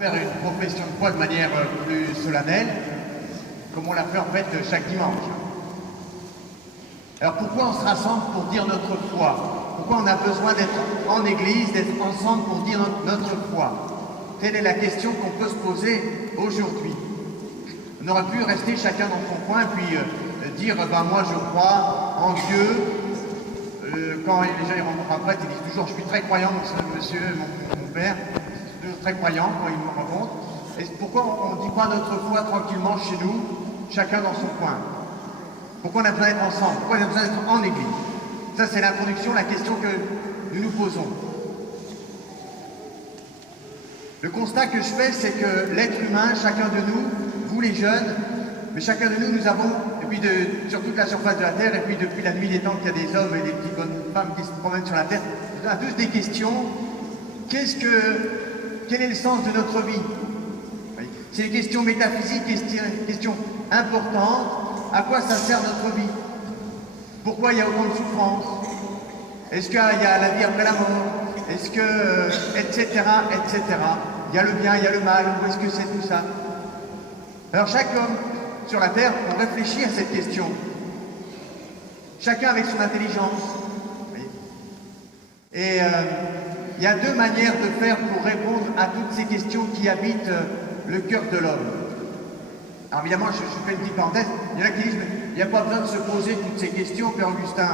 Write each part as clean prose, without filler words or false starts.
faire une profession de foi de manière plus solennelle, comme on l'a fait en fait chaque dimanche. Alors pourquoi on se rassemble pour dire notre foi? Pourquoi on a besoin d'être en église, d'être ensemble pour dire notre foi? Telle est la question qu'on peut se poser aujourd'hui. On aurait pu rester chacun dans son coin et puis dire ben moi je crois en Dieu. Quand les gens ils rencontrent un prêtre, ils disent toujours je suis très croyant, monsieur, mon père, je suis toujours très croyant quand ils me rencontrent. Et pourquoi on ne dit pas notre foi tranquillement chez nous, chacun dans son coin? Pourquoi on a besoin d'être ensemble? Pourquoi on a besoin d'être en église? Ça c'est l'introduction, la question que nous nous posons. Le constat que je fais, c'est que l'être humain, chacun de nous, vous les jeunes, mais chacun de nous, nous avons, et puis sur toute la surface de la Terre, et puis depuis la nuit des temps qu'il y a des hommes et des petites bonnes femmes qui se promènent sur la Terre, on a tous des questions. Quel est le sens de notre vie? C'est des questions métaphysiques, questions importantes. À quoi ça sert notre vie? Pourquoi il y a autant de souffrance? Est-ce qu'il y a la vie après la mort? Est-ce que, etc., etc. Il y a le bien, il y a le mal, où est-ce que c'est tout ça? Alors chaque homme sur la terre, on réfléchit à cette question. Chacun avec son intelligence. Et il y a deux manières de faire pour répondre à toutes ces questions qui habitent le cœur de l'homme. Alors évidemment, je fais une petite parenthèse. Il y en a qui disent, mais il n'y a pas besoin de se poser toutes ces questions, Père Augustin.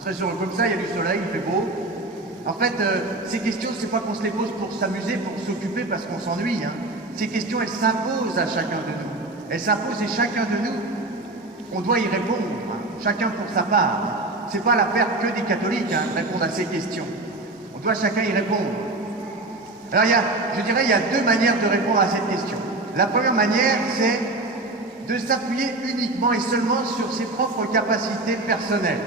Très sûr, comme ça, il y a du soleil, il fait beau. En fait, ces questions, c'est pas qu'on se les pose pour s'amuser, pour s'occuper parce qu'on s'ennuie. Hein. Ces questions, elles s'imposent à chacun de nous. Elles s'imposent et chacun de nous, on doit y répondre. Hein. Chacun pour sa part. C'est pas l'affaire que des catholiques, hein, répondre à ces questions. On doit chacun y répondre. Alors, je dirais, il y a deux manières de répondre à cette question. La première manière, c'est de s'appuyer uniquement et seulement sur ses propres capacités personnelles.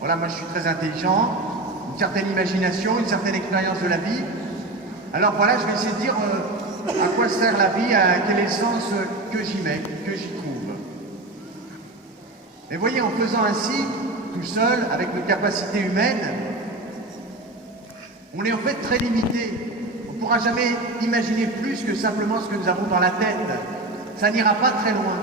Voilà, moi je suis très intelligent, une certaine imagination, une certaine expérience de la vie. Alors voilà, je vais essayer de dire à quoi sert la vie, à quel est le sens que j'y mets, que j'y trouve. Et voyez, en faisant ainsi, tout seul, avec nos capacités humaines, on est en fait très limité. On ne pourra jamais imaginer plus que simplement ce que nous avons dans la tête. Ça n'ira pas très loin.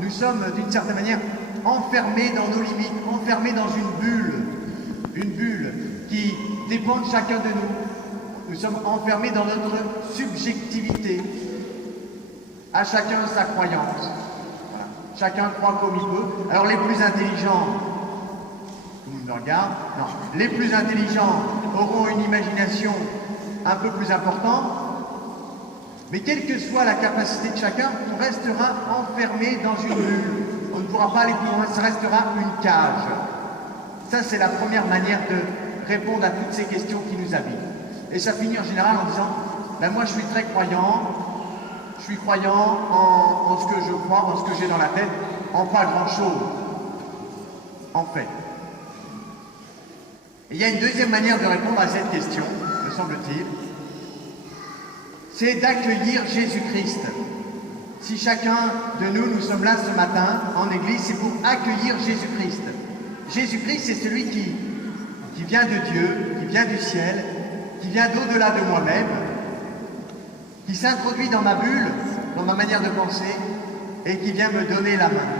Nous sommes, d'une certaine manière, enfermés dans nos limites, enfermés dans une bulle qui dépend de chacun de nous. Nous sommes enfermés dans notre subjectivité. À chacun sa croyance. Voilà. Chacun croit comme il peut. Alors les plus intelligents, tout le monde me regarde, non, les plus intelligents auront une imagination un peu plus importante, mais quelle que soit la capacité de chacun, on restera enfermé dans une bulle. On ne pourra pas aller plus loin, ça restera une cage. Ça, c'est la première manière de répondre à toutes ces questions qui nous habitent. Et ça finit en général en disant, ben moi je suis très croyant, je suis croyant en ce que je crois, en ce que j'ai dans la tête, en pas grand-chose, en fait. Et il y a une deuxième manière de répondre à cette question, me semble-t-il, c'est d'accueillir Jésus-Christ. Si chacun de nous sommes là ce matin en église, c'est pour accueillir Jésus-Christ. Jésus-Christ, c'est celui qui vient de Dieu, qui vient du ciel, qui vient d'au-delà de moi-même, qui s'introduit dans ma bulle, dans ma manière de penser, et qui vient me donner la main.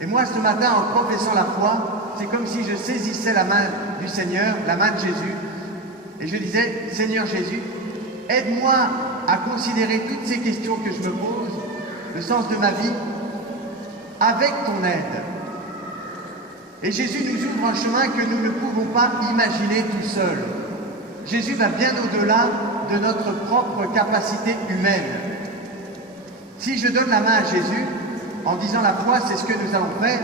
Et moi, ce matin, en professant la foi, c'est comme si je saisissais la main du Seigneur, la main de Jésus, et je disais, Seigneur Jésus, aide-moi à considérer toutes ces questions que je me pose, le sens de ma vie, avec ton aide. Et Jésus nous ouvre un chemin que nous ne pouvons pas imaginer tout seuls. Jésus va bien au-delà de notre propre capacité humaine. Si je donne la main à Jésus, en disant la foi, c'est ce que nous allons faire,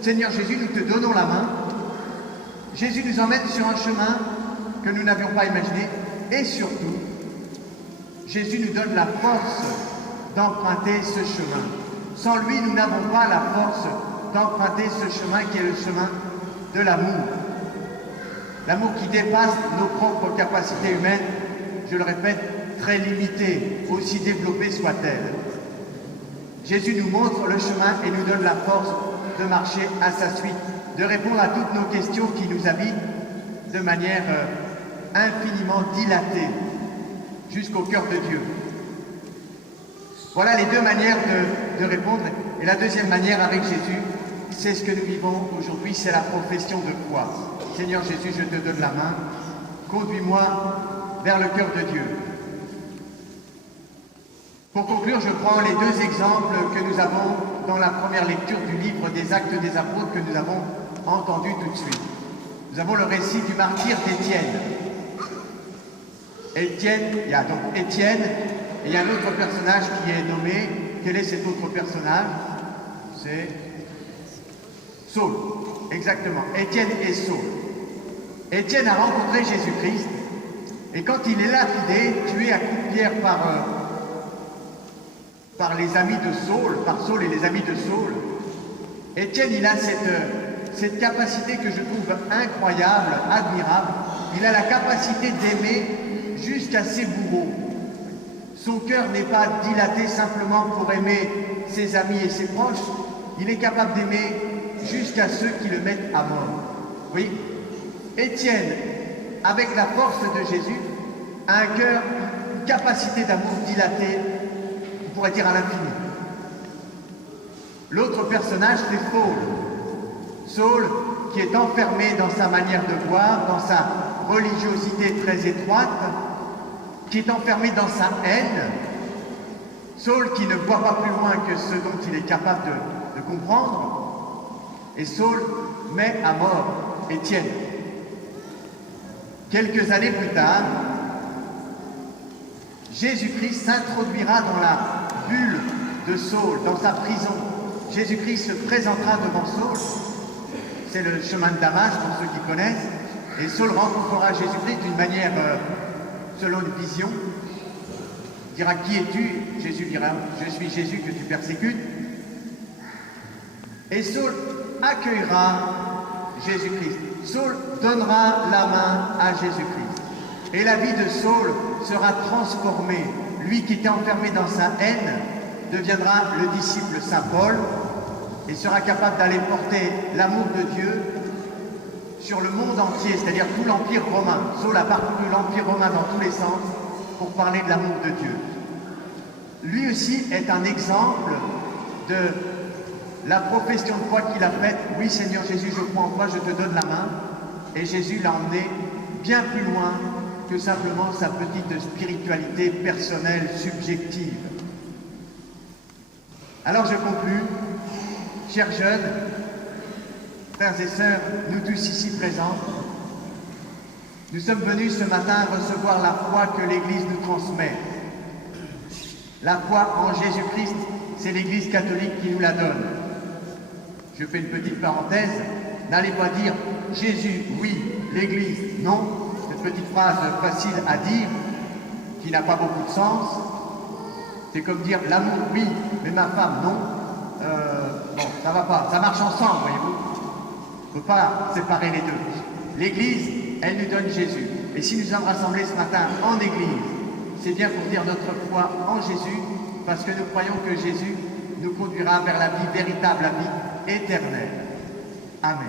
Seigneur Jésus, nous te donnons la main. Jésus nous emmène sur un chemin que nous n'avions pas imaginé, et surtout, Jésus nous donne la force d'emprunter ce chemin. Sans lui, nous n'avons pas la force d'emprunter ce chemin qui est le chemin de l'amour. L'amour qui dépasse nos propres capacités humaines, je le répète, très limitées, aussi développées soient-elles. Jésus nous montre le chemin et nous donne la force de marcher à sa suite, de répondre à toutes nos questions qui nous habitent de manière infiniment dilatée. jusqu'au cœur de Dieu. Voilà les deux manières de répondre. Et la deuxième manière avec Jésus, c'est ce que nous vivons aujourd'hui, c'est la profession de foi. Seigneur Jésus, je te donne la main, conduis-moi vers le cœur de Dieu. Pour conclure, je prends les deux exemples que nous avons dans la première lecture du livre des Actes des Apôtres que nous avons entendu tout de suite. Nous avons le récit du martyre d'Étienne. Il y a donc Étienne, et il y a un autre personnage qui est nommé. Quel est cet autre personnage? C'est Saul, exactement. Étienne et Saul. Étienne a rencontré Jésus-Christ, et quand il est lapidé, tué à coups de pierre par les amis de Saul, par Saul et les amis de Saul, Étienne, il a cette capacité que je trouve incroyable, admirable. Il a la capacité d'aimer jusqu'à ses bourreaux. Son cœur n'est pas dilaté simplement pour aimer ses amis et ses proches. Il est capable d'aimer jusqu'à ceux qui le mettent à mort. Oui, Étienne, avec la force de Jésus, a un cœur, une capacité d'amour dilatée, on pourrait dire à l'infini. L'autre personnage, c'est Saul. Saul, qui est enfermé dans sa manière de voir, dans sa religiosité très étroite, qui est enfermé dans sa haine. Saul qui ne voit pas plus loin que ce dont il est capable de comprendre. Et Saul met à mort Étienne. Quelques années plus tard, Jésus-Christ s'introduira dans la bulle de Saul, dans sa prison. Jésus-Christ se présentera devant Saul. C'est le chemin de Damas pour ceux qui connaissent. Et Saul rencontrera Jésus-Christ d'une manière, selon une vision. Il dira, qui es-tu? Jésus dira, je suis Jésus que tu persécutes. Et Saul accueillera Jésus-Christ. Saul donnera la main à Jésus-Christ. Et la vie de Saul sera transformée. Lui qui était enfermé dans sa haine deviendra le disciple Saint Paul et sera capable d'aller porter l'amour de Dieu sur le monde entier, c'est-à-dire tout l'Empire romain. Saul a parcouru l'Empire romain dans tous les sens pour parler de l'amour de Dieu. Lui aussi est un exemple de la profession de foi qu'il a faite. Oui, Seigneur Jésus, je crois en toi, je te donne la main. Et Jésus l'a emmené bien plus loin que simplement sa petite spiritualité personnelle, subjective. Alors je conclus, chers jeunes, frères et sœurs, nous tous ici présents, nous sommes venus ce matin recevoir la foi que l'Église nous transmet. La foi en Jésus-Christ, c'est l'Église catholique qui nous la donne. Je fais une petite parenthèse, n'allez pas dire Jésus, oui, l'Église, non. Cette petite phrase facile à dire, qui n'a pas beaucoup de sens. C'est comme dire l'amour, oui, mais ma femme, non. Bon, ça va pas, ça marche ensemble, voyez-vous. On ne peut pas séparer les deux. L'Église, elle nous donne Jésus. Et si nous sommes rassemblés ce matin en Église, c'est bien pour dire notre foi en Jésus, parce que nous croyons que Jésus nous conduira vers la vie véritable, la vie éternelle. Amen.